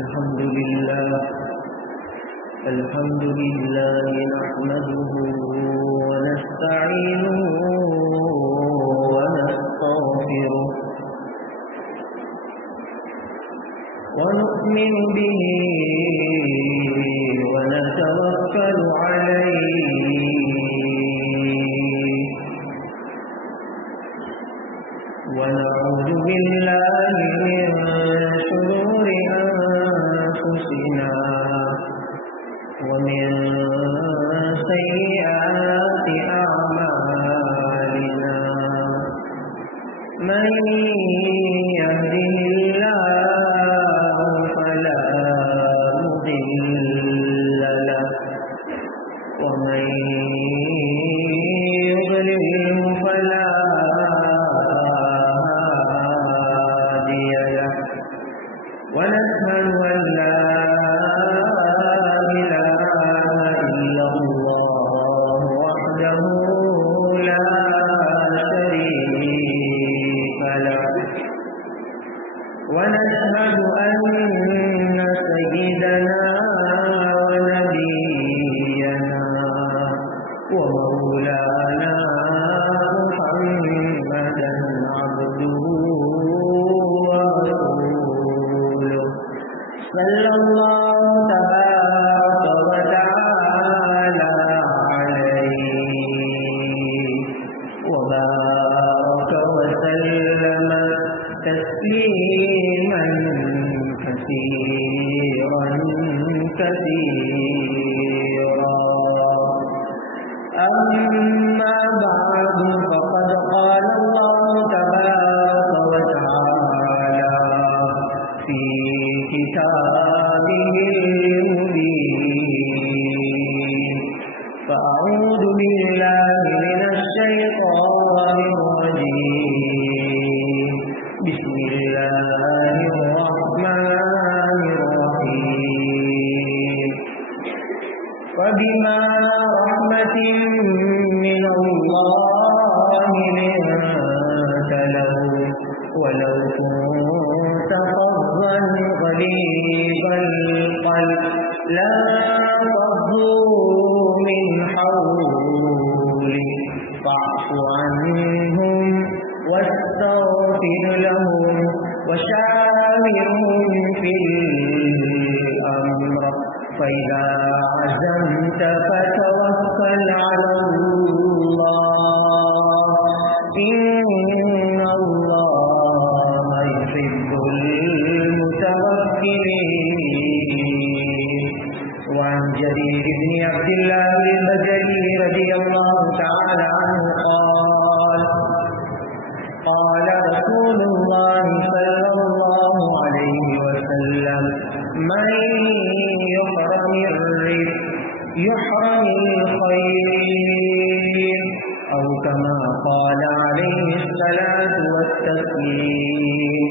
الحمد لله نحمده ونستعينه ونستغفره ونؤمن به ونتوكل عليه ونعوذ بالله من شرور أنفسنا ومن سيئات أعمالنا من يهده الله فلا مضل له ومن يضلل فلا هادي له ونشهد أن لا ونشهد أن سيدنا ونبينا ومولانا محمدا عبده ورسوله صلى الله تبارك وتعالى عليه وبارك وسلم تسليما كثيرا كثيرا أما بعد فقد قال الله تبارك وتعالى في كتابه المبين فأعوذ بالله من الشيطان الرجيم بسم الله الرحمن الرحيم فبما رحمة من الله لنت لهم ولو كنت فظا غليظ القلب لانفضوا من حولك فاعف عنهم واستغفر لهم وشاورهم في الأمر فإذا عزمت فتوكل على الله إن الله يحب المتوكلين. وعن جرير بن عبد الله البجلي رضي الله تعالى عنه قال رسول الله صلى الله عليه وسلم من يحرم الرزق يحرم الخير أو كما قال عليه الصلاة والتسليم.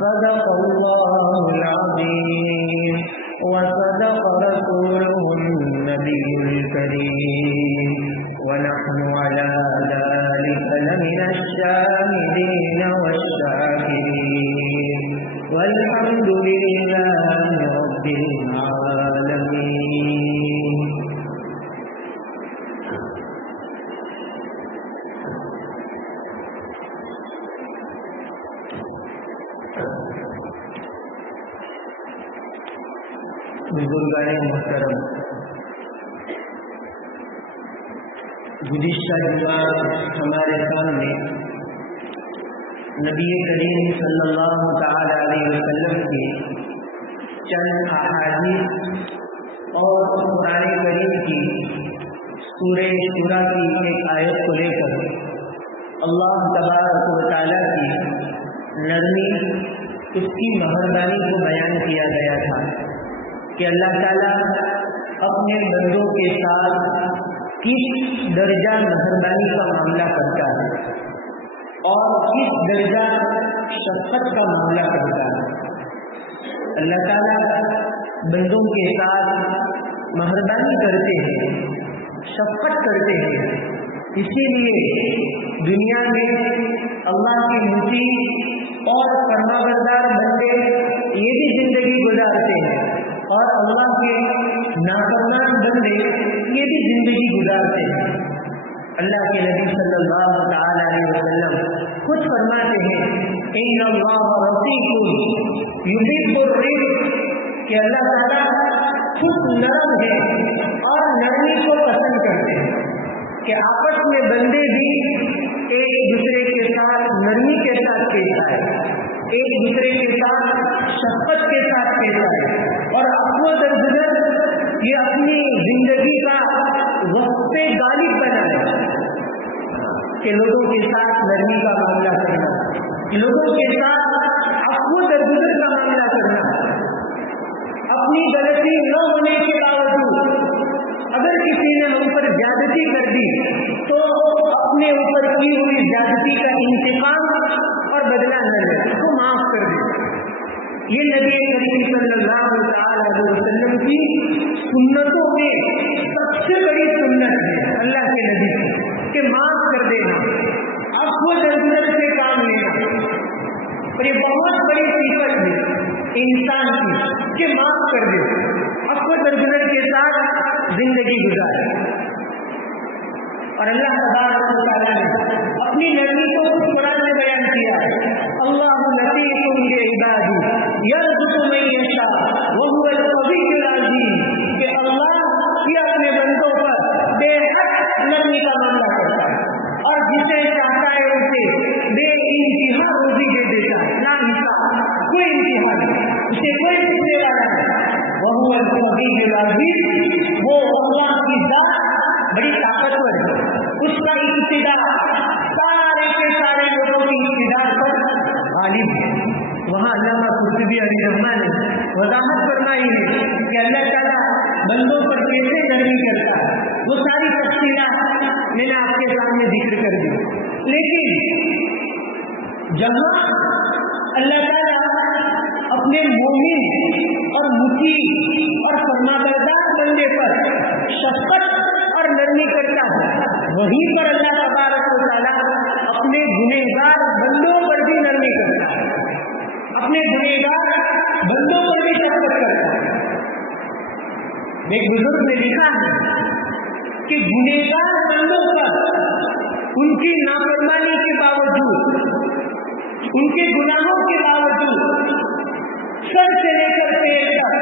صدق الله العظيم وصدق رسوله النبي الكريم ونحن على ذلك لمن الشاهدين والشاكرين والحمد لله رب العالمين. بزرگان محترم، گزشتہ جمعہ ہمارے سامنے نبی کریم صلی اللہ تعالی علیہ وسلم کی چند احادیث اور قرآن کریم کی سورہ شورا کی ایک آیت کو لے کر اللہ تبارک و تعالی کی نرمی، اس کی مہربانی کو بیان کیا گیا تھا کہ اللہ تعالیٰ اپنے بندوں کے ساتھ کس درجہ مہربانی کا معاملہ کرتا ہے اور کس درجہ شفقت کا معاملہ کرتا ہے. اللہ تعالیٰ بندوں کے ساتھ مہربانی کرتے ہیں، شفقت کرتے ہیں. اسی لیے دنیا میں اللہ کے مطیع اور فرمانبردار بندے یہ بھی زندگی گزارتے ہیں اور اللہ کے نافرمان بندے یہ بھی زندگی گزارتے ہیں۔ اللہ کے نبی صلی اللہ تعالی علیہ وسلم خود فرماتے ہیں ان اللہ رفیق یحب الرفق، کہ اللہ تعالیٰ خود نرم ہے اور نرمی کو پسند کرتے ہیں، کہ آپس میں بندے بھی ایک دوسرے کے ساتھ نرمی کے ساتھ پیش آئے، ایک دوسرے کے ساتھ شفقت کے ساتھ پیش آئے، اور عفو درگزر یہ اپنی زندگی کا وقت غالب بنائے، کہ لوگوں کے ساتھ نرمی کا معاملہ کرنا، لوگوں کے ساتھ عفو درگزر کا معاملہ کرنا، اپنی غلطی نہ ہونے کے باوجود اگر کسی نے ہم پر زیادتی کر دی تو اپنے اوپر کی ہوئی زیادتی کا انتقام اور بدلہ نہ لے، اس کو معاف کر دے۔ یہ نبی کریم صلی اللہ علیہ وسلم کی سنتوں میں سب سے بڑی سنت ہے اللہ کے نبی کی، کہ معاف کر دینا، عفو درگزر سے کام لینا، اور یہ بہت بڑی صفت ہے انسان کی کہ معاف کر دے، عفو درگزر کے ساتھ زندگی گزارے۔ اور اللہ تبارک و تعالیٰ نے اپنی نرمی کو خود قرآن میں بیان کیا ہے، اللہ لطیف بعبادی یرزق من یشاء وہو القوی العزیز، کہ اللہ یہ اپنے بندوں پر بے حد نرمی کا معاملہ کرتا ہے اور جسے چاہتا ہے اسے بے انتہا روزی دے دیتا ہے، لا حساب، کوئی انتہا نہیں، اسے کوئی پوچھنے والا نہیں۔ وہو القوی العزیز، وہ اللہ کی ذات بڑی طاقتور ہے، اس کا اقتدار سارے کے سارے لوگوں کی اقتدار پر غالب ہے۔ وہاں علامہ قرطبی علیہ الرحمٰن نے وضاحت فرمائی ہے کہ اللہ تعالیٰ بندوں پر کیسے نرمی کرتا ہے، وہ ساری تفصیلات میں نے آپ کے سامنے ذکر کر دی، لیکن جہاں اللہ تعالیٰ اپنے مومن اور مطیع اور فرمانبردار بندے پر شفقت اور نرمی کرتا ہے، وہیں پر اللہ تبارک و تعالیٰ اپنے گنہگار بندوں پر بھی نرمی کرتا ہے، اپنے گنہگار بندوں پر بھی شفقت کرتا ہے۔ ایک بزرگ نے لکھا ہے کہ گنہگار بندوں پر ان کی نافرمانی کے باوجود، ان کے گناہوں کے باوجود، سر سے لے کر پیر تک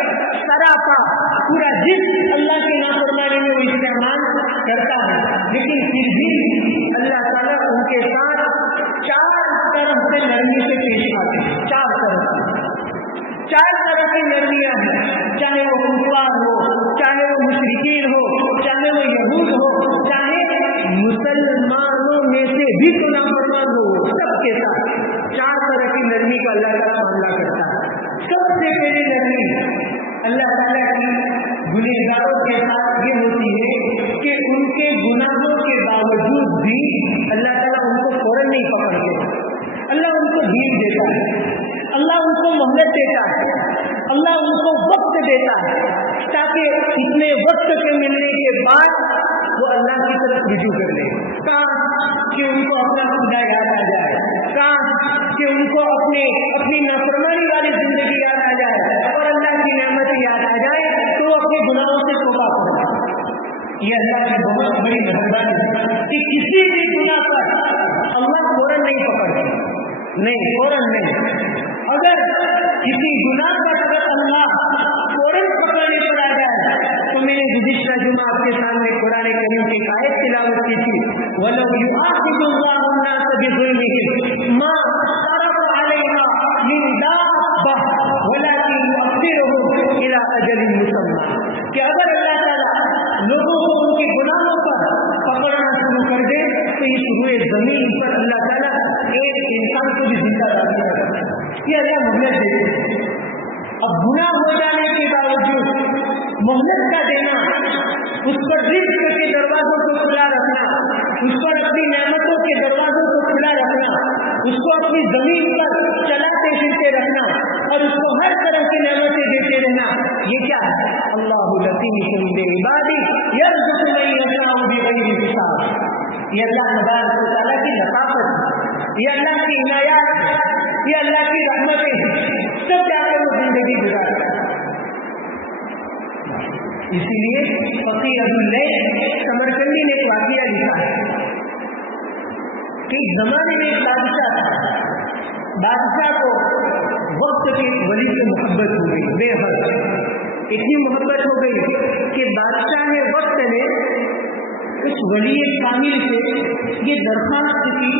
سراپا پورا جسم اللہ کی نافرمانی میں وہ استعمال کرتا ہے، لیکن پھر بھی اللہ تعالیٰ ان کے ساتھ چار طرف سے نرمی سے پیش آتے ہیں، چار طرح کی نرمیاں ہیں، چاہے وہ کفار ہو، چاہے وہ مشرکین ہو، چاہے وہ یہود ہو، چاہے مسلمانوں میں سے بھی تو نافرمان ہو، سب کے ساتھ چار طرح کی نرمی کا اللہ تعالیٰ معاملہ کرتا ہے۔ سب سے پہلی نرمی اللہ تعالیٰ کی گنہگاروں کے ساتھ یہ ہوتی ہے کہ ان کے گناہوں کے باوجود بھی اللہ تعالیٰ ان کو فوراً نہیں پکڑتے، اللہ ان کو ڈھیل دیتا ہے، اللہ ان کو مہلت دیتا ہے، اللہ ان کو وقت دیتا ہے، تاکہ اتنے وقت کے ملنے کے بعد وہ اللہ کی طرف رجوع کر لے، کہ ان کو اپنا خدا یاد آ جائے، کہ ان کو اپنی نافرمانی والی زندگی یاد آ جائے اور اللہ کی نعمتیں یاد آ جائے تو وہ اپنے گناہوں سے توبہ کرے۔ یہ اللہ کی بہت بڑی مہربانی ہے کہ کسی بھی گناہ پر اللہ فوراً نہیں پکڑتے، نہیں فوراً نہیں، اگر کسی گناہ پر اگر اللہ فوراً پکڑنے پر آ جائے تو میں نے گزشتہ جمعہ آپ کے سامنے قرآن کریم کی آیت تلاوت کی تھی، وَلَوْ يُؤَاخِذُ اللَّهُ النَّاسَ بِظُلْمِهِمْ مَا تَرَكَ عَلَيْهَا مِن دَابَّةٍ وَلَكِنْ يُؤَخِّرُهُمْ إِلَىٰ أَجَلٍ مُّسَمًّى، کہ اگر اللہ تعالیٰ لوگوں کو ان کے گناہوں پر پکڑنا شروع کر دے تو اس روئے زمین پر اللہ تعالیٰ ایک انسان کو بھی زندہ رکھتا ہے، یہ اللہ مہلت دیتے۔ اب گناہ ہو جانے کے باوجود مہلت کا دینا، اس پر رزق کے دروازوں کو کھلا رکھنا، اس پر اپنی نعمتوں کے دروازوں کو کھلا رکھنا، اس کو اپنی زمین پر چلاتے پھرتے رکھنا اور اس کو ہر طرح کی نعمتیں دیتے رہنا، یہ کیا ہے؟ اللہ لطیف بعبادی یرزق من یشاء بغیر حساب، یہ اللہ تبارک و تعالیٰ کی لطافت ہے، یہ اللہ کی عنایات ہے، یہ اللہ کی رحمتیں ہیں، سب جا کر وہ زندگی گزارتا ہے۔ اسی لیے فقی ابواللیث سمرقندی نے ایک واقعہ لکھا ہے کہ ایک زمانے میں ایک بادشاہ تھا. بادشاہ کو وقت کے ایک ولی سے محبت ہو گئی، بے حد اتنی محبت ہو گئی کہ بادشاہ نے وقت نے اس ولی کامل سے یہ درخواست کی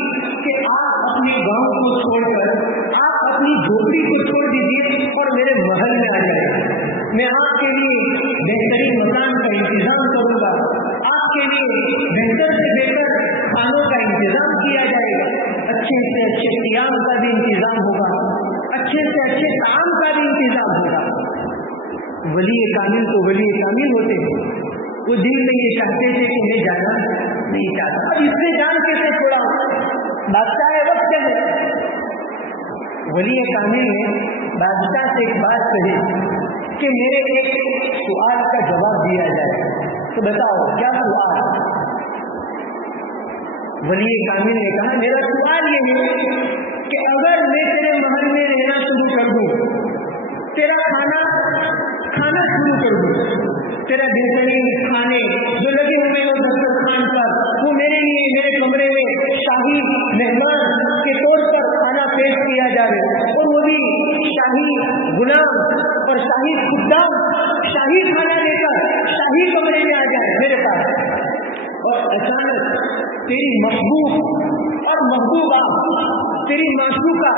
کہ آپ اپنے گاؤں کو چھوڑ کر آپ اپنی جھوپڑی کو چھوڑ دیجیے اور میرے محل میں آ جائے. میں آپ کے لیے بہترین مکان کا انتظام کروں گا، آپ کے لیے بہتر سے بہتر کھانوں کا انتظام کیا جائے گا، اچھے سے اچھے قیام کا بھی انتظام ہوگا، اچھے سے اچھے طعام کا بھی انتظام ہوگا. ولی کامل تو ولی کامل ہوتے ہیں، وہ دل میں یہ چاہتے تھے کہ میں جانا نہیں چاہتا. اب اس سے جان کیسے چھوڑا؟ بادشاہ وقت ہے. ولی کامل نے بادشاہ سے ایک بات کہی کہ میرے ایک سوال کا جواب دیا جائے. تو بتاؤ کیا سوال؟ ولی کامل نے کہا میرا سوال یہ ہے کہ اگر میں تیرے محل میں رہنا شروع کر دوں، تیرا کھانا شروع کر دوں، تیرا بہترین کھانے جو لگے ہوئے ہو دسترخوان پر وہ میرے لیے میرے کمرے میں شاہی مہمان کے طور پر کھانا پیش کیا جائے، اور وہ بھی شاہی غلام اور شاہی خدام شاہی کھانا لے کر شاہی کمرے میں آ جائے میرے پاس، اور اچانک تیری محبوب اور محبوبہ تیری معشوقہ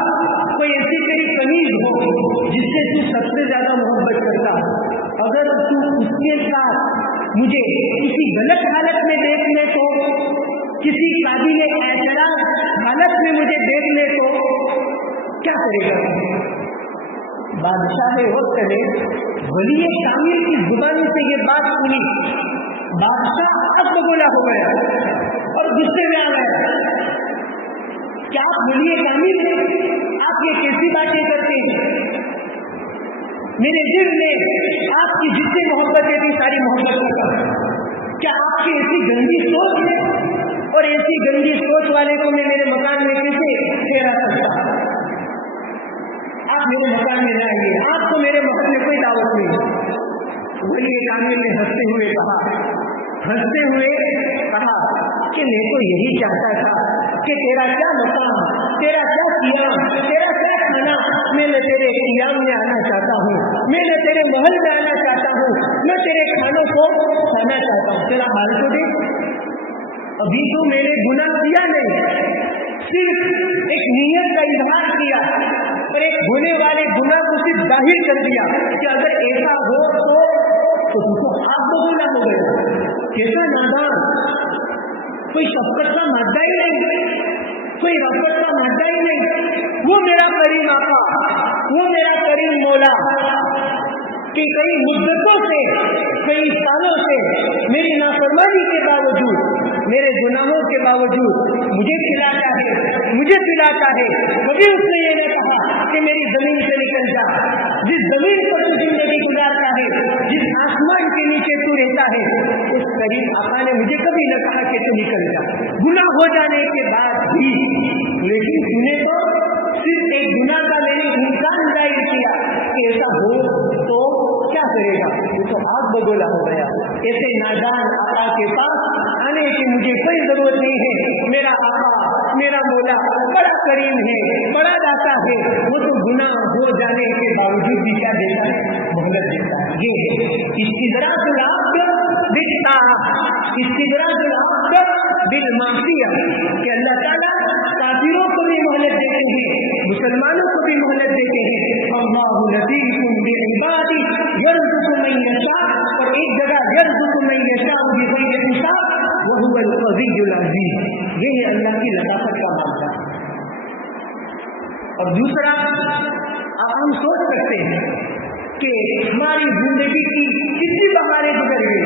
کوئی ایسی تیری قمیض ہو جس سے تو سب سے زیادہ محبت کرتا، اگر تو اس کے ساتھ مجھے کسی غلط حالت میں دیکھ لے تو، کسی قابل اعتراض حالت میں مجھے دیکھ لے تو کیا کرے گا؟ بادشاہ وقت نے ولی کامل کی زبان سے یہ بات سنی. بادشاہ اب بگولا ہو گیا اور غصے میں آ گیا. کیا آپ ولی کامل ہیں؟ آپ یہ کیسی باتیں کرتے ہیں؟ میرے دل میں آپ کی جتنی محبتیں تھی ساری محبت کرتا. کیا آپ کی ایسی گندی سوچ ہے؟ اور ایسی گندی سوچ والے کو میں میرے مکان میں کیسے ٹھہرا سکتا؟ آپ میرے مکان میں نہ آئیے، آپ کو میرے محل میں کوئی دعوت نہیں. ولی کامل نے ہنستے ہوئے کہا کہ میں تو یہی چاہتا تھا کہ تیرا کیا مقام، تیرا کیا قیام، تیرا کیا کھانا، میں نہ تیرے قیام میں آنا چاہتا ہوں، میں نہ تیرے محل میں آنا چاہتا ہوں، میں تیرے کھانوں کو کھانا چاہتا ہوں. تیرا حال تو دیکھ، ابھی تو میں نے گناہ کیا نہیں، صرف ایک نیت کا اظہار کیا اور ایک ہونے والے گناہ کو صرف ظاہر کر دیا کہ اگر ایسا ہو تو آپ بگولا ہو گئے. کیسا نادان، کوئی شفقت کا مادہ ہی نہیں، کوئی رفت کا مادہ ہی نہیں. وہ میرا کریم آقا، وہ میرا کریم مولا کہ کئی مدتوں سے کئی سالوں سے میری نافرمانی کے باوجود، میرے گناہوں کے باوجود مجھے کھلاتا ہے، مجھے پلاتا ہے. کبھی اس نے یہ نہیں کہا کہ میری زمین سے نکل جا. جس زمین پر تو زندگی گزارتا ہے، جس آسمان کے نیچے تو رہتا ہے، اس کریم آقا نے مجھے کبھی نہ کہا کہ تو نکل جا. گناہ ہو جانے کے بعد بھی لیکن تمہیں تو صرف ایک گناہ کا میں نے امکان ظاہر کیا کہ ایسا ہو تو کیا کرے گا. یہ تو آگ بگولا ہو گیا. ایسے نادان آقا کے پاس آنے کی مجھے کوئی ضرورت نہیں ہے. میرا آقا، میرا مولا بڑا کریم ہے، بڑا داتا ہے. وہ تو گناہ ہو جانے کے باوجود بھی کیا دیتا ہے؟ مہلت دیتا ہے. یہ استدراج العبد بالطاعۃ، استدراج العبد بالمعصیہ، کہ اللہ تعالیٰ کافروں کو بھی مہلت دیتے ہیں، مسلمانوں کو بھی مہلت دیتے ہیں. اللہ لطیف بعبادہ یرزق من یشاء، اور ایک جگہ یرزق من یشاء بغیر حساب وهو القوی العزیز. یہ ہے اللہ کی لطافت کا معاملہ. اور دوسرا، اب ہم سوچ سکتے ہیں کہ ہماری زندگی کی کتنی بہاریں گزر گئی،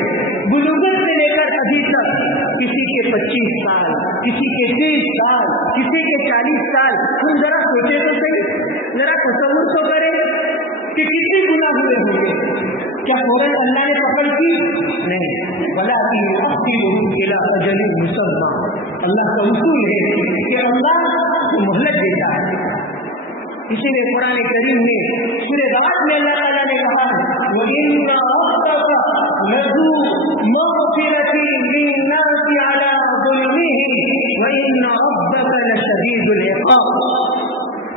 بلوغت سے لے کر ابھی تک. کسی کے 25 سال، کسی کے 30 سال، کسی کے 40 سال. ہم ذرا سوچے تو صحیح، ذرا تصور تو کریں کہ کتنے گناہ ہوئے ہوں گے. کیا فوراً اللہ نے پکڑ کی؟ نہیں. ولکن یؤخرهم الی اجل مسمى. اللہ کا اصول ہے کہ اللہ کو مہلت دیتا ہے. اسی لیے قرآن کریم میں سورہ رات میں اللہ تعالیٰ نے کہا وَإِنَّ رَبَّكَ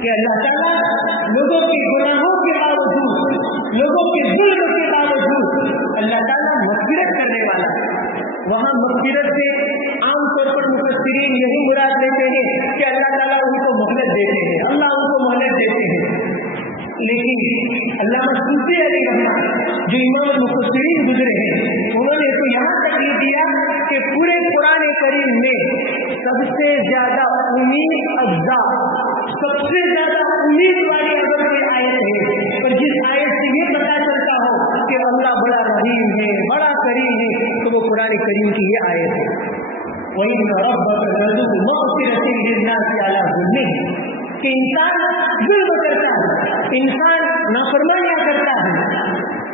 کہ اللہ تعالیٰ لوگوں کے گناہوں کے باوجود، لوگوں کے ظلم کے باوجود اللہ تعالیٰ مغفرت کرنے والا ہے۔ وہاں مغفرت سے عام طور پر مفسرین یہی مراد لیتے ہیں کہ اللہ تعالیٰ ان کو مہلت دیتے ہیں، اللہ ان کو مہلت دیتے ہیں۔ لیکن علامہ سیوطی علیہ رحمہ جو امام المفسرین گزرے ہیں، انہوں نے تو یہاں تک لکھ دیا کہ پورے قرآن کریم میں سب سے زیادہ امید افزا، سب سے زیادہ امید والی اگر کوئی آیت ہے اور جس آیت سے یہ پتا چلتا ہو کہ اللہ بڑا رحیم ہے، بڑا کریم ہے، تو وہ قرآن کریم کی یہ آیت ہے۔ وَإِنَّ رَبَّكَ لَذُو مَغْفِرَةٍ لِلنَّاسِ عَلَىٰ ظُلْمِهِمْ، کہ انسان ظلم کرتا ہے، انسان نافرمانیاں کرتا ہے،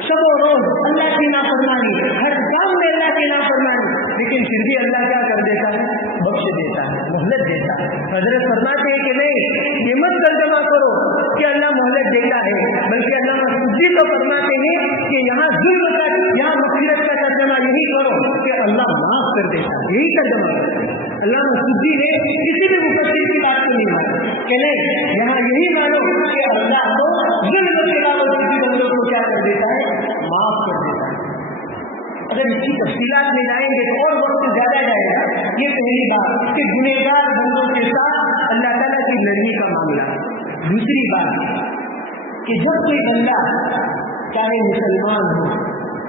شب و روز اللہ کی نافرمانی، ہر کام میں اللہ کی نافرمانی، لیکن پھر بھی اللہ کیا کر دیتا ہے؟ بخش دیتا ہے، مہلت دیتا ہے۔ حضرت فرماتے ہیں کہ نہیں، یہ مت ترجمہ کرو کہ اللہ مہلت دیتا ہے، بلکہ اللہ سیوطی کو فرماتے ہیں کہ یہاں ظلم کا، یہاں مغفرت کا ترجمہ یہی کرو کہ اللہ معاف کر دیتا ہے، یہی ترجمہ کرو۔ اللہ سیوطی نے کسی بھی مفسر کی بات کو نہیں مانا کہ نہیں، یہاں یہی مانو کہ اللہ کو ظلم کے باوجود بھی بندوں کو کیا کر دیتا ہے؟ معاف کر دیتا ہے۔ اگر اس کی تفصیلات میں جائیں گے تو اور وقت زیادہ جائے گا۔ یہ پہلی بات کہ گنہگار بندوں کے ساتھ اللہ تعالیٰ کی نرمی کا معاملہ۔ دوسری بات کہ جب کوئی بندہ چاہے مسلمان ہو،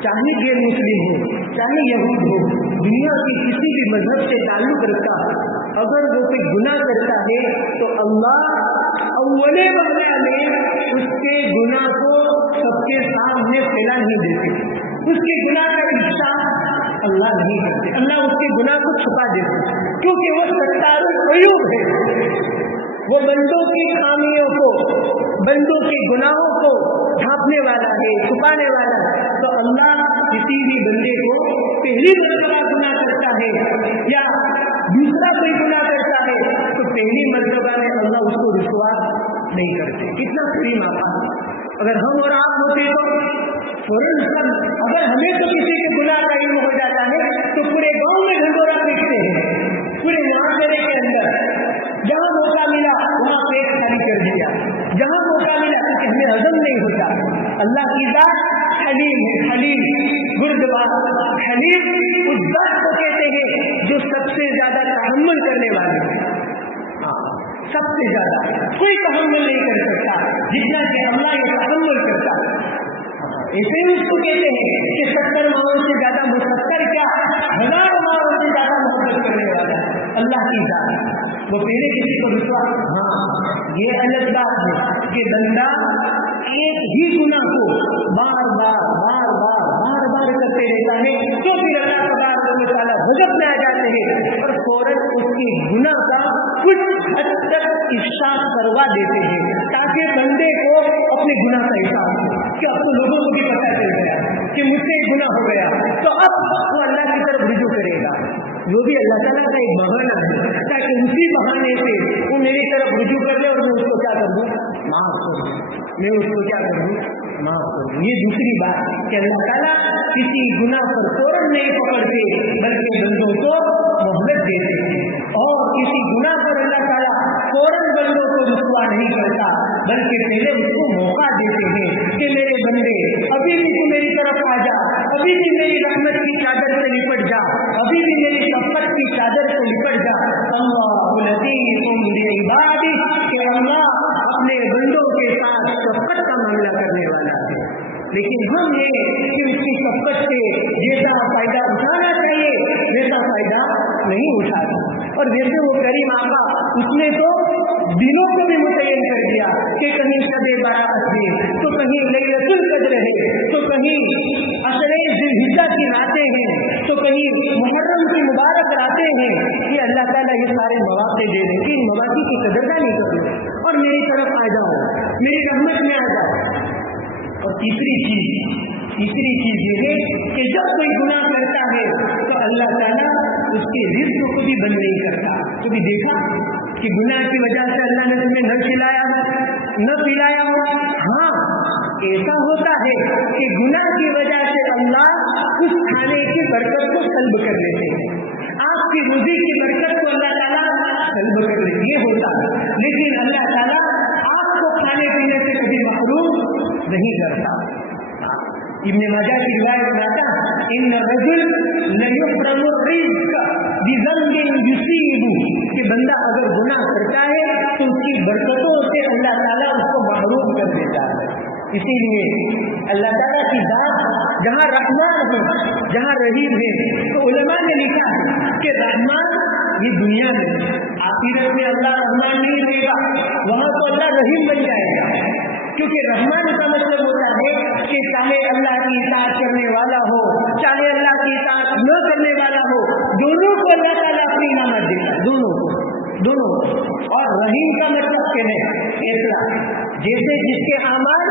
چاہے غیر مسلم ہو، چاہے یہود ہو، دنیا کے کسی بھی مذہب سے تعلق رکھتا ہے، اگر وہ کوئی گناہ کرتا ہے تو اللہ اولے مرحلہ میں اس کے گناہ کو سب کے سامنے پھیلا نہیں دیتے، اس کے گناہ کا افشا اللہ نہیں کرتے، اللہ اس کے گناہ کو چھپا دیتے، کیونکہ وہ ستار العیوب ہے، وہ بندوں کی خامیوں کو، بندوں کے گناہوں کو ڈھانپنے والا ہے، چھپانے والا ہے۔ تو اللہ کسی بھی بندے کو پہلی مرتبہ گناہ کرتا ہے یا دوسرا کوئی گناہ کرتا ہے تو پہلی مرتبہ میں اللہ اس کو رسوا نہیں کرتے۔ کتنا کریم آقا! اگر ہم اور آپ ہوتے تو فوراً سب، اگر ہمیں تو کسی کے گناہ کا علم ہو جاتا ہے تو پورے گاؤں میں ڈھنڈورا پیٹتے ہیں، پورے معاشرے کے اندر جہاں موقع ملا وہاں پیٹ خالی کر دیا، جہاں موقع ملا، کیونکہ ہمیں ہضم نہیں ہوتا۔ اللہ کی ذات حلیم ہے، حلیم بردبار، حلیم اس ذات کو کہتے ہیں جو سب سے زیادہ تحمل کرنے والے ہیں۔ سب سے زیادہ کوئی تحمل نہیں کر سکتا جتنا کہ اللہ یہ تحمل کرتا ہے۔ ایسے ہی اس کو کہتے ہیں کہ 70 ماؤں سے زیادہ 70 کیا 1000 ماؤں سے زیادہ محبت کرنے والا ہے اللہ کی ذات۔ وہ پہلے کسی کو رسوا، ہاں یہ الگ بات ہے کہ بندہ ایک ہی گناہ کو بار بار بار بار بار بار کرتے رہتا ہے تو پھر اللہ تبارک و تعالیٰ غضب میں آ جاتے ہیں اور فوراً اس کے گناہ کا کچھ حد تک افشا کروا دیتے ہیں تاکہ بندے کو اپنے گناہ کا احساس ہو کہ اب تو لوگوں کو بھی پتہ چل گیا کہ مجھ سے گناہ ہو گیا، تو اب وہ اللہ کی طرف رجوع کرے گا۔ وہ بھی اللہ تعالیٰ کا ایک بہانہ ہے تاکہ اسی بہانے سے وہ میری طرف رجوع کر لے اور میں اس کو کیا کر دوں؟ معاف کر دوں، میں اس کو کیا کر دوں؟ معاف کر دوں۔ یہ دوسری بات کہ اللہ تعالیٰ کسی گناہ پر فوراً نہیں پکڑتے بلکہ بندوں کو مہلت دیتے ہیں، اور کسی گناہ پر اللہ تعالیٰ فوراً بندوں کو رسوا نہیں کرتا بلکہ پہلے اس کو موقع دیتے ہیں کہ میرے بندے ابھی بھی تو میری طرف آ جا، ابھی بھی میری رحمت کی چادر سے لپٹ جا، ابھی بھی میری شفقت کی چادر سے لپٹ جا۔ اللہ لطیف بعبادہ، کہ اللہ اپنے بندوں کے ساتھ شفقت کا معاملہ کرنے والا ہے، لیکن ہم یہ کہ اس کی شفقت سے جیسا فائدہ اٹھانا چاہیے ویسا فائدہ نہیں اٹھاتا، اور جیسے وہ کریم آقا اس نے تو دنوں کو بھی متعین کر دیا کہ کہیں شب برات ہے تو کہیں لیلۃ القدر ہے تو کہیں عشرے ذی الحجہ کی راتیں ہیں تو کہیں محرم کی مبارک راتیں ہیں۔ یہ اللہ تعالیٰ یہ سارے مواقع دے دیں کہ ان مواقع کی قدردانی کرو اور میری طرف آ جاؤ، میری رحمت میں آ جاؤ۔ اور تیسری چیز یہ ہے کہ جب کوئی گناہ کرتا ہے تو اللہ تعالیٰ اس کے رزق کو بھی بند نہیں کرتا۔ کبھی دیکھا کہ گناہ کی وجہ سے اللہ نے تمہیں نہ کھلایا نہ پلایا ہو؟ ہاں ایسا ہوتا ہے کہ گناہ کی وجہ سے اللہ اس کھانے کی برکت کو سلب کر لیتے ہیں، آپ کی روزی کی برکت کو اللہ تعالیٰ سلب کر لیتے، یہ ہوتا ہے۔ لیکن اللہ تعالیٰ نہیں کرتا. ابن ماجہ کی روایت میں آتا ان الرجل لیحرم الرزق بذنب یصیب کہ بندہ اگر گناہ کرتا ہے تو اس کی برکتوں سے اللہ تعالیٰ اس کو محروم کر دیتا ہے. اسی لیے اللہ تعالیٰ کی ذات جہاں رحمان ہے جہاں رحیم ہے تو علماء نے لکھا ہے کہ رحمان یہ دنیا میں, آخرت میں اللہ رحمان نہیں رہے گا, وہاں تو اللہ رحیم بن جائے گا. کیونکہ رحمان کا مطلب ہوتا ہے کہ چاہے اللہ کی اطاعت کرنے والا ہو چاہے اللہ کی اطاعت نہ کرنے والا ہو, دونوں کو اللہ تعالیٰ اپنی نعمت دیتا ہے, دونوں. اور رحیم کا مطلب کہ نہیں فیصلہ, جیسے جس کے اعمال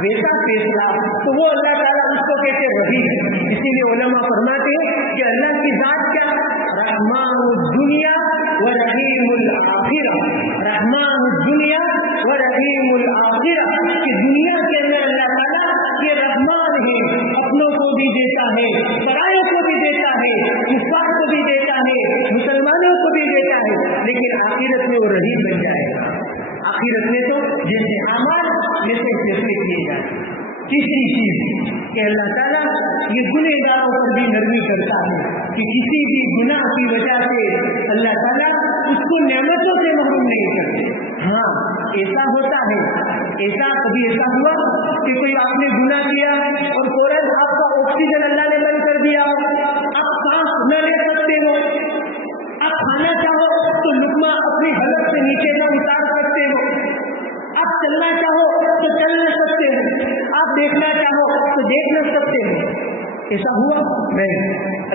ویسا فیصلہ, تو وہ اللہ تعالیٰ اس کو کہتے رحیم. اسی لیے علماء فرماتے ہیں کہ اللہ کی ذات کیا, رحمان الدنیا و رحیم الآخرہ, رحمان الدنیا و رحیم الآخرہ, کہ دنیا کے اندر اللہ تعالیٰ یہ رحمان ہے, اپنوں کو بھی دیتا ہے, پرائے کو بھی دیتا ہے, کفار کو بھی دیتا ہے, مسلمانوں کو بھی دیتا ہے, لیکن آخرت میں وہ رحیم بن جائے گا. آخرت میں تو جیسے اعمال ویسے فیصلے کیے جائیں. تیسری چیز کہ اللہ تعالیٰ یہ گنہگاروں پر بھی نرمی کرتا ہے کہ کسی بھی گناہ کی وجہ سے اللہ تعالیٰ اس کو نعمتوں سے محروم نہیں کرتے. ہاں ایسا ہوتا ہے, کبھی ایسا ہوا کہ کوئی آپ نے گناہ کیا اور فوراً آپ کا آکسیجن اللہ نے بند کر دیا, آپ سانس نہ لے سکتے ہو, آپ کھانا چاہو تو لقمہ اپنی حلق سے نیچے نہ اتار سکتے ہو, آپ چلنا چاہو تو چل نہ سکتے ہو, آپ دیکھنا چاہو تو دیکھ نہ سکتے ہو. ایسا ہوا نہیں,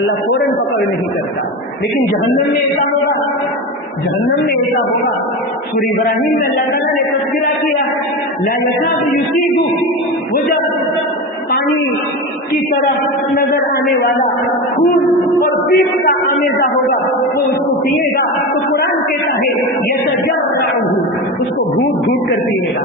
اللہ فوراً پکڑ نہیں کرتا. لیکن جہنم میں ایسا ہوگا, جہنم میں ایسا ہوگا. سورہ ابراہیم میں اللہ تعالیٰ نے تذکرہ کیا لا یکاد یصیب, وہ جب پانی کی طرف نظر آنے والا خون اور پیپ کا آمیزہ ہوگا وہ اس کو پیے گا تو قرآن کہتا ہے یتجرعہ, اس کو گھونٹ گھونٹ کر پیے گا,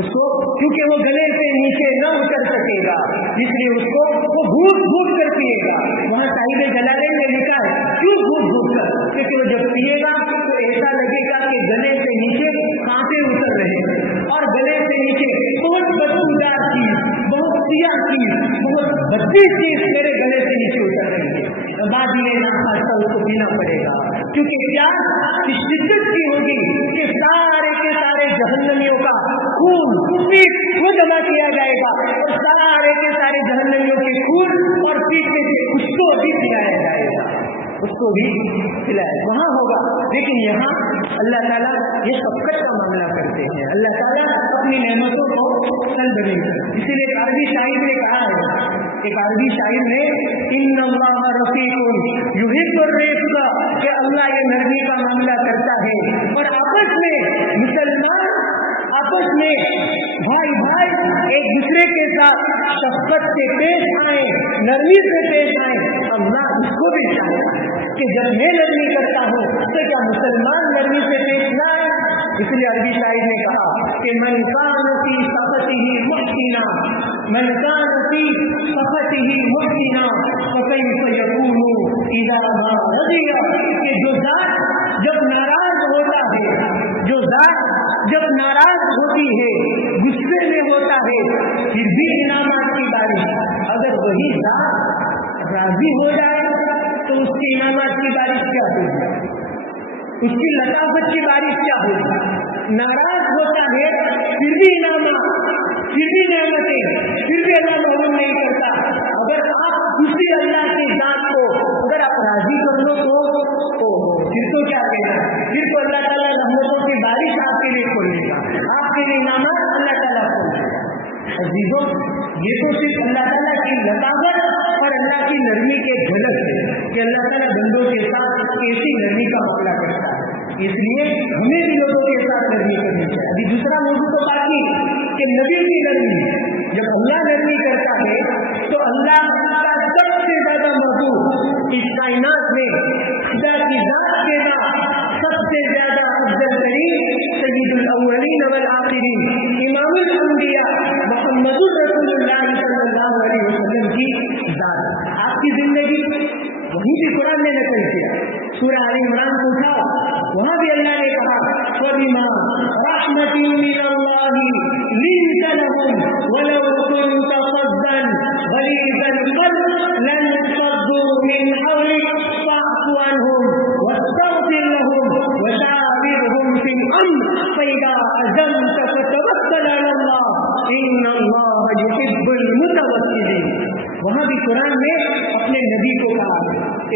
اس کو کیونکہ وہ گلے سے نیچے نہ اتر سکے گا اس لیے اس کو وہ گھونٹ گھونٹ کر پیے گا. وہاں صاحب جلالین نے لکھا ہے کیوں گھونٹ گھونٹ کر, کیونکہ وہ جب پیے گا تو ایسا لگے گا کہ گلے سے نیچے کانٹے اتر رہے ہیں اور گلے سے نیچے بہت بدبودار چیز, بہت سیاہ چیز, بہت بدی چیز میرے گلے سے نیچے اتر رہی ہے. بعد یہ ناخواستہ اس کو پینا پڑے گا کیونکہ پیاس کی شدت کی ہوگی کہ سارے کے سارے جہنمیوں کا خون پیٹ وہ جمع کیا جائے گا اور سارے کے سارے جہنمیوں کے خون اور پیٹ میں سے اس کو بھی پلایا جائے گا, اس کو بھی پلایا وہاں ہوگا. لیکن یہاں اللہ تعالیٰ یہ شفقت کا معاملہ کرتے ہیں, اللہ تعالیٰ اپنی نعمتوں کو سلب نہیں کرتے. اسی لیے عربی شاعر نے کہا ہے, ایک عربی شاعر نے ان اللہ رفیق یحب الرفق, کہ اللہ یہ نرمی کا معاملہ کرتا ہے اور آپس میں مسلمان آپس میں بھائی ایک دوسرے کے ساتھ شفقت سے پیش آئیں, نرمی سے پیش آئیں. اللہ اس کو بھی چاہتا ہے کہ جب میں نرمی کرتا ہوں تو کیا مسلمان نرمی سے پیش نہ آئے. اس لیے عربی شاعر نے کہا کہ من کان فی صفته محسنا, من کان فی صفته محسنا فکیف یکون اذا ما رضی, کہ جو ذات جب ناراض ہوتا ہے, جو ذات جب ناراض ہوتی ہے, غصے میں ہوتا ہے, پھر بھی انعامات کی بارش, اگر وہی ذات راضی ہو جائے تو اس کی انعامات کی بارش کیا ہوگی, اس کی لطافت کی بارش کیا ہوگی. ناراض ہوتا ہے پھر بھی انعامات, پھر بھی نعمتیں, پھر بھی اللہ محروم نہیں کرتا. اگر آپ کسی اللہ کی ذات کو اگر آپ راضی کر لو تو پھر تو کیا کہنا, پھر تو اللہ تعالیٰ رحمتوں کی بارش آپ کے لیے کھولے گا, آپ کے لیے انعامات اللہ تعالیٰ کھولے گا. عزیزوں, یہ تو صرف اللہ تعالیٰ کی لطافت اور اللہ کی نرمی کے جھلک ہے کہ اللہ تعالیٰ بندوں کے ساتھ کیسی نرمی کا معاملہ کرتا ہے. اس لیے ہمیں بھی لوگوں کے ساتھ نرمی کرنی چاہیے. ابھی دوسرا موضوع تو باقی کہ نبی کی نرمی, جب اللہ نرمی کرتا ہے تو اللہ کا سب سے زیادہ محبوب اس کائنات میں خدا کی ذات کے بعد سب سے زیادہ افضل ترین سید الاولین والآخرین امام الانبیاء محمد رسول اللہ صلی اللہ علیہ وسلم کی ذات. آپ کی زندگی وہیں بھی قرآن نے نقل کیا. سورہ آل عمران کو اٹھاؤ, وہاں بھی اللہ نے کہا فَبِمَا رَحْمَةٍ مِّنَ اللَّهِ لِنْتَ لَهُمْ وَلَوْ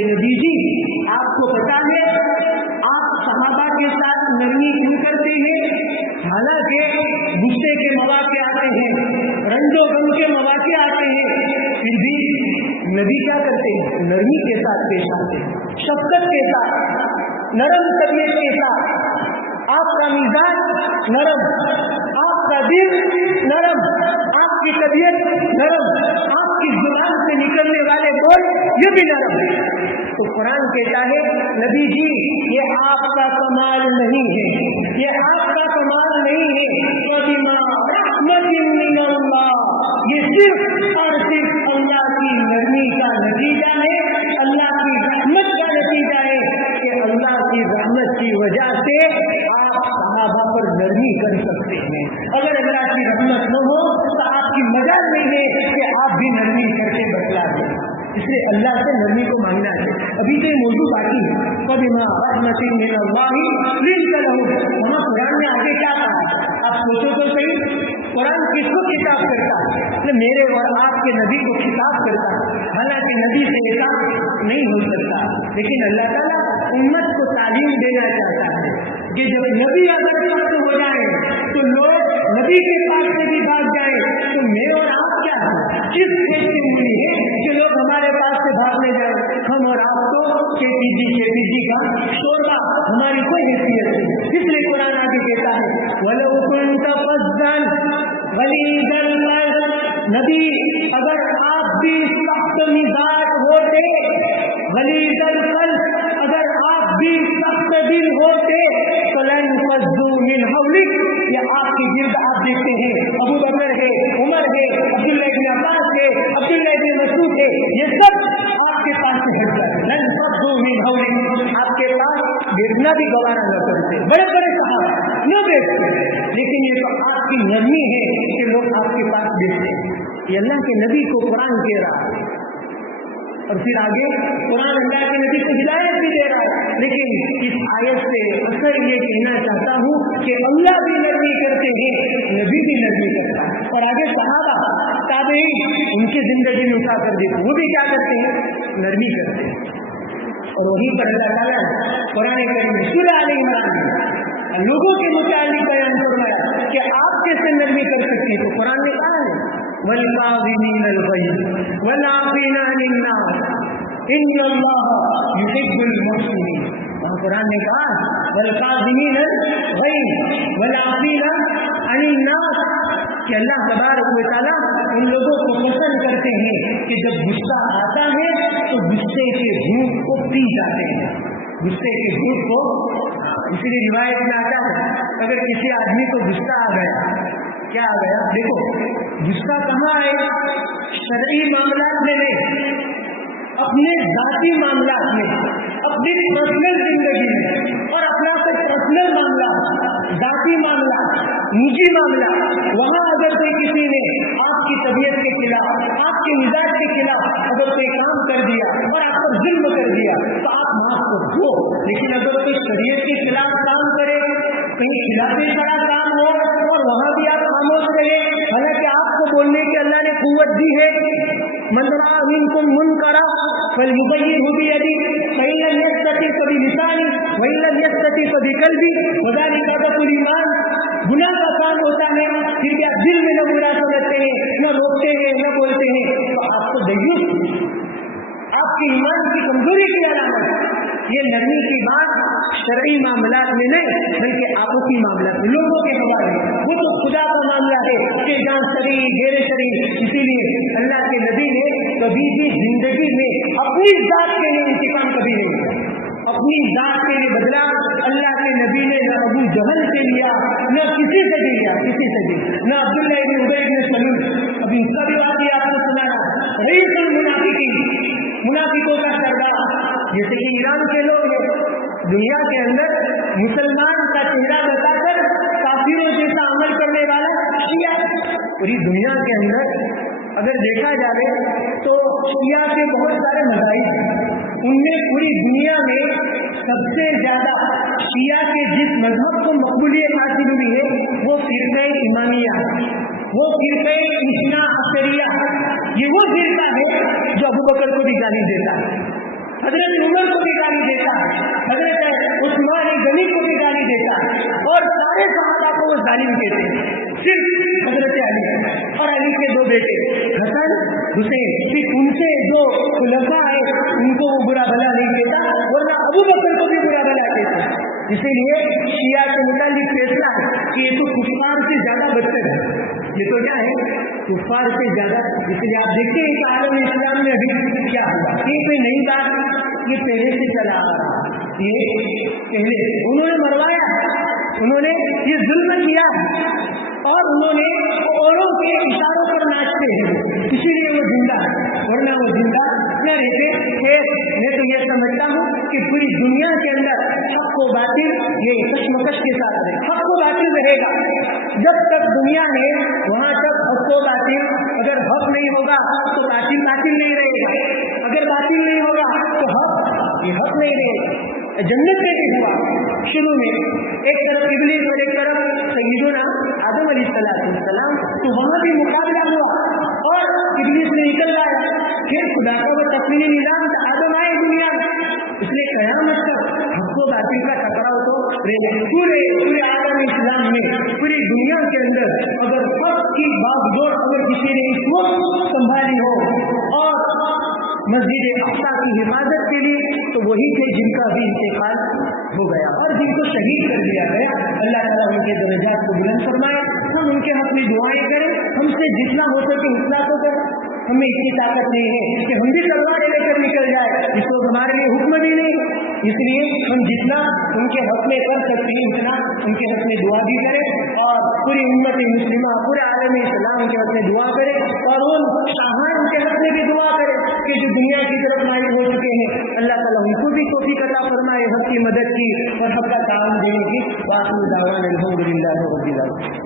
کہ نبی جی آپ کو پتا ہے آپ صحابہ کے ساتھ نرمی کیوں کرتے ہیں؟ حالانکہ غصے کے مواقع آتے ہیں، رنج و غم کے مواقع آتے ہیں، پھر بھی نبی کیا کرتے ہیں؟ نرمی کے ساتھ پیش آتے ہیں، شفقت کے ساتھ، نرم طبیعت کے ساتھ۔ آپ کا مزاج نرم، آپ کا دل نرم، آپ کی طبیعت نرم، آپ کی زبان سے نکلنے والے بول یہ بھی نرم ہے۔ تو قرآن کہتا ہے نبی جی یہ آپ کا کمال نہیں ہے، یہ آپ کا کمال نہیں ہے، فَبِمَا رَحْمَةٍ مِّنَ اللَّهِ، یہ صرف اور صرف اللہ کی نرمی کا نتیجہ ہے، اللہ کی رحمت کا نتیجہ ہے کہ اللہ کی رحمت کی وجہ سے آپ صحابہ پر نرمی کر سکتے ہیں۔ اگر اللہ کی رحمت نہ ہو تو آپ کی مجال نہیں ہے کہ آپ بھی نرمی کر کے بتلا دیں، اس لیے اللہ سے نرمی کو مانگنا ہے۔ ابھی تو یہ موضوع باقی ہے، فَبِمَا رَحْمَةٍ مِّنَ اللَّهِ لِنتَ لَهُمْ، وہاں قرآن نے آگے کیا کہا؟ آپ سوچو تو صحیح، قرآن کس کو خطاب کرتا ہے؟ میرے اور آپ کے نبی کو خطاب کرتا ہے، حالانکہ نبی سے ایسا نہیں ہو سکتا، لیکن اللہ تعالیٰ امت کو تعلیم دینا چاہتا ہے کہ جب نبی اگر سخت ہو جائے تو لوگ نبی کے پاس سے بھی بھاگ جائیں، تو میں اور آپ کیا ہے؟ کس حیثیت سے ملی ہے کہ لوگ ہمارے پاس سے بھاگنے جائیں؟ ہم اور آپ تو کے پی جی کا شوربہ، ہماری کوئی حیثیت نہیں۔ اس لیے قرآن آگے کہتا ہے وَلَوْ كُنْتَ فَظًّا غَلِيظَ الْقَلْبِ، نبی اگر آپ بھی سخت مزاج ہوتے، غلیظ القلب، اگر آپ بھی سخت دل ہوتے، فَلَنْفَضُّوا مِنْ حَوْلِكَ، یہ آپ کی جلد آپ دیکھتے ہیں، ابو بکر ہے، عمر ہے، عبداللہ بن عباس ہے، عبداللہ بن مسعود ہے، یہ سب آپ کے پاس سے ہٹ جائے، لَنْفَضُّوا مِنْ حَوْلِكَ، آپ کے پاس بیٹھنا بھی گوارا نہ کرتے، بڑے بڑے صحابہ نہ بیٹھتے، لیکن یہ تو آپ کی نرمی ہے کہ لوگ آپ کے پاس بیٹھتے ہیں۔ یہ اللہ کے نبی کو قرآن کہہ رہا ہے، اور پھر آگے قرآن اللہ کے نبی کو ہدایت بھی دے رہا ہے، لیکن اس آیت سے اثر یہ کہنا چاہتا ہوں کہ اللہ بھی نرمی کرتے ہیں، نبی بھی نرمی کرتا ہے، اور آگے صحابہ تابعین ان کی زندگی میں اٹھا کر دیکھو وہ بھی کیا کرتے ہیں؟ نرمی کرتے ہیں۔ اور وہیں پر اللہ تعالیٰ قرآن کریم میں سورہ آل عمران میں لوگوں کے متعلق بیان فرمایا کہ آپ کیسے نرمی کر سکتے ہیں، تو قرآن نے کہا ہے وَالْكَاظِمِينَ الْغَيْظَ وَالْعَافِينَ عَنِ النَّاسِ إِنَّ اللَّهَ يُحِبُّ الْمُحْسِنِينَ، قرآن نے کہا وَالْكَاظِمِينَ الْغَيْظَ وَالْعَافِينَ عَنِ النَّاسِ کہ اللہ تبارک و تعالیٰ ان لوگوں کو پسند کرتے ہیں کہ جب غصہ آتا ہے تو غصے کے گھونٹ کو پی جاتے ہیں، غصے کے گھونٹ کو، اسی لیے روایت میں آتا ہے اگر کسی آدمی کو غصہ آ گیا، کیا آ گیا؟ دیکھو غصہ کہاں آئے؟ شرعی معاملات میں نہیں، اپنے ذاتی معاملات میں، اپنی پرسنل زندگی میں، اور اپنا سے پرسنل معاملہ، ذاتی معاملہ، نجی معاملہ، وہاں اگر کوئی کسی نے آپ کی طبیعت کے خلاف، آپ کے مزاج کے خلاف اگر کوئی کام کر دیا اور آپ پر ظلم کر دیا تو آپ معاف کر دو، لیکن اگر کوئی شریعت کے خلاف کام کرے، کہیں خلاف شرع کام ہو اور وہاں بھی آپ خاموش رہے، حالانکہ آپ کو بولنے کی اللہ نے قوت دی ہے، من رأى منكم منكرا فليغيره بيده فإن لم يستطع فبلسانه وإن لم يستطع فبقلبه وذلك ضعف الإيمان، گناہ کا کام ہوتا ہے پھر بھی آپ دل میں نہ برا سمجھتے ہیں، نہ روکتے ہیں، نہ بولتے ہیں، تو آپ کو دیوس، آپ کے ایمان کی کمزوری کی علامت ہے۔ یہ نرمی کی بات شرعی معاملات میں نہیں بلکہ آپسی معاملات میں، لوگوں کے حوالے، وہ تو خدا کا معاملہ ہے کہ جان شریف غیر شریف، اسی لیے اللہ کے نبی نے کبھی بھی زندگی میں اپنی ذات کے لیے انتقام کبھی نہیں کیا، اپنی ذات کے لیے بدلا اللہ کے نبی نے نہ ابو جہل سے لیا، نہ کسی سے بھی لیا، کسی سے بھی، نہ عبداللہ بن ابی بن سلول، ابھی اس کا بھی واقعہ آپ کو سنانا، رئیس المنافقین، منافقوں کا سردار، جیسے کہ ایران کے لوگ ہیں، دنیا کے اندر مسلمان کا چہرہ بتا کر کافروں جیسا عمل کرنے والا شیعہ، پوری دنیا کے اندر اگر دیکھا جائے تو شیعہ کے بہت سارے مذاہب ہیں، ان میں پوری دنیا میں سب سے زیادہ شیعہ کے جس مذہب کو مقبولیت حاصل ہوئی ہے وہ فرقہ امامیہ، وہ فرقہ اثنا عشریہ، یہ وہ فرقہ ہے جو ابو بکر کو بھی گالی دیتا ہے، حضرت عمر کو بھی گالی دیتا ہے, حضرت عثمان غنی کو بھی گالی دیتا ہے, اور سارے صحابہ کو وہ ظالم کہتے ہیں. صرف حضرت علی اور علی کے دو بیٹے حسن حسین, صرف ان سے جو خلفاء ہیں ان کو وہ برا بھلا نہیں کہتا, ورنہ ابو بکر کو بھی برا بھلا کہتا ہے. اسی لیے شیعہ کے متعلق فیصلہ ہے کہ یہ تو کفار سے زیادہ بدتر ہے. یہ تو کیا ہے, کفار سے زیادہ. اس لیے آپ دیکھتے ہیں کہ عالم اسلام میں ابھی کیا ہوا, یہ کوئی نئی بات, یہ پہلے سے چلا آ رہا. یہ پہلے انہوں نے مروایا, انہوں نے یہ ظلم کیا, اور انہوں نے اوروں کے اشاروں پر ناچتے ہیں, اسی لیے وہ زندہ ہے, ورنہ وہ زندہ نہ رہتے. میں تو یہ سمجھتا ہوں کہ پوری دنیا کے اندر حق و باطل یہ کشمکش کے ساتھ رہے. حق و باطل رہے گا جب تک دنیا ہے, وہاں تک حق و باطل. اگر حق نہیں ہوگا تو باطل نہیں رہے گا, اگر باطل نہیں ہوگا تو حق نہیں رہے گا. جنت میں بھی ہوا شروع میں, ایک طرف ابلیس اور ایک طرف سیدنا آدم علیہ السلام, تو وہاں بھی مقابلہ ہوا اور ابلیس نے نکل لایا. پھر خدا کا وہ تکوینی نظام تھا, آدم آئے دنیا میں. اس لیے قیامت تک حق و باطل کا ٹکراؤ تو پورے عالم اسلام میں, پوری دنیا کے اندر اگر حق کی باغڈور اگر کسی نے اس وقت سنبھالی ہو اور مسجد اقصی کی حفاظت کے لیے, تو وہی تھے جن کا بھی انتقال ہو گیا اور جن کو شہید کر دیا گیا. اللہ تعالیٰ ان کے درجات کو بلند فرمائے. ہم ان کے حق میں دعائیں کریں, ہم سے جتنا ہو سکے اتنا تو کریں. ہمیں اتنی طاقت نہیں ہے کہ ہم بھی تلوار لے کر نکل جائے, اس کو ہمارے لیے حکم بھی نہیں. اس لیے ہم جتنا ان کے حق میں کر سکتے ہیں اتنا ان کے حق میں دعا بھی کریں, اور پوری امت مسلمہ, پورے عالم اسلام کے حق میں دعا کریں, اور ان شاہان ان کے حق میں بھی دعا کریں کہ جو دنیا کی طرف مائل ہو چکے ہیں, اللہ تعالیٰ ان کو بھی توفیق عطا فرمائے حق کی مدد کی اور حق کا تعاون دینے کی. وآخر دعوانا الحمدللہ رب العالمین.